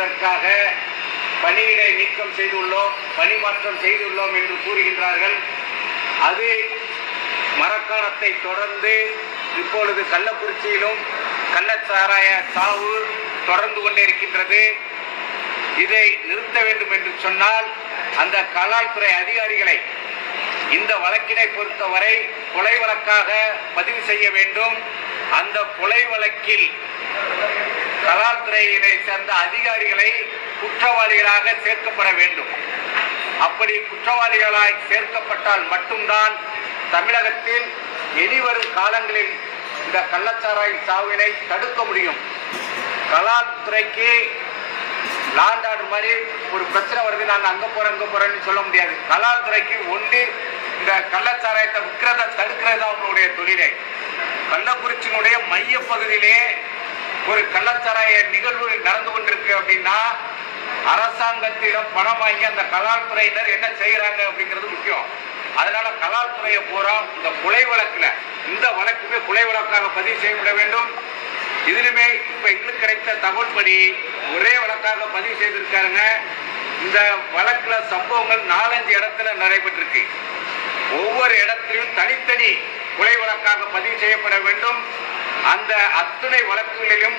என்பதற்காக பணியிடை நீக்கம் செய்துள்ளோம், பணி மாற்றம் செய்துள்ளோம் என்று கூறுகின்றார்கள். அது மரக்காணத்தை தொடர்ந்து இப்பொழுது கள்ளக்குறிச்சியிலும் கள்ளச்சாராய சாவு தொடர்ந்து கொண்டே இருக்கின்றது. இதை நிறுத்த வேண்டும் என்று சொன்னால் அந்த கலால்துறை அதிகாரிகளை இந்த வழக்கினை பொறுத்தவரை கொலை வழக்காக பதிவு செய்ய வேண்டும். அந்த கொலை வழக்கில் கலால்துறையினை சேர்ந்த அதிகாரிகளை குற்றவாளிகளாக சேர்க்கப்பட வேண்டும். அப்படி குற்றவாளிகளாய் சேர்க்கப்பட்டால் மட்டும்தான் தமிழகத்தில் இனிவரும் காலங்களில் இந்த கள்ளச்சாராய சாவினை தடுக்க முடியும். கலால்துறைக்கு லாண்ட் ஆர்டர் மாதிரி ஒரு பிரச்சனை வருது, நாங்கள் அங்கே போகிறேன்னு சொல்ல முடியாது. கலால்துறைக்கு ஒன்று இந்த கள்ளச்சாராயத்தை விற்கிறத தடுக்கிறது அவங்களுடைய தொழிலை. கள்ளக்குறிச்சியினுடைய மைய பகுதியிலே ஒரு கள்ளச்சாராய நிகழ்வு நடந்து கொண்டிருக்கு அப்படின்னா அரசாங்கத்திடம் பணம் வாங்கி அந்த கலால்துறையினர் என்ன செய்யறாங்க அப்படிங்கிறது முக்கியம். அதனால கலால்துறையை பூரா இந்த கொலை வழக்குல இந்த வழக்குமே கொலை வழக்காக பதிவு செய்யப்பட வேண்டும். இதிலுமே இப்ப எங்களுக்கு கிடைத்த தகவல் படி ஒரே வழக்காக பதிவு செய்திருக்காருங்க. இந்த வழக்குல சம்பவங்கள் 4-5 இடத்துல நடைபெற்றிருக்கு. ஒவ்வொரு இடத்திலும் தனித்தனி கொலை வழக்காக பதிவு செய்யப்பட வேண்டும். அந்த அத்தனை வழக்குகளிலும்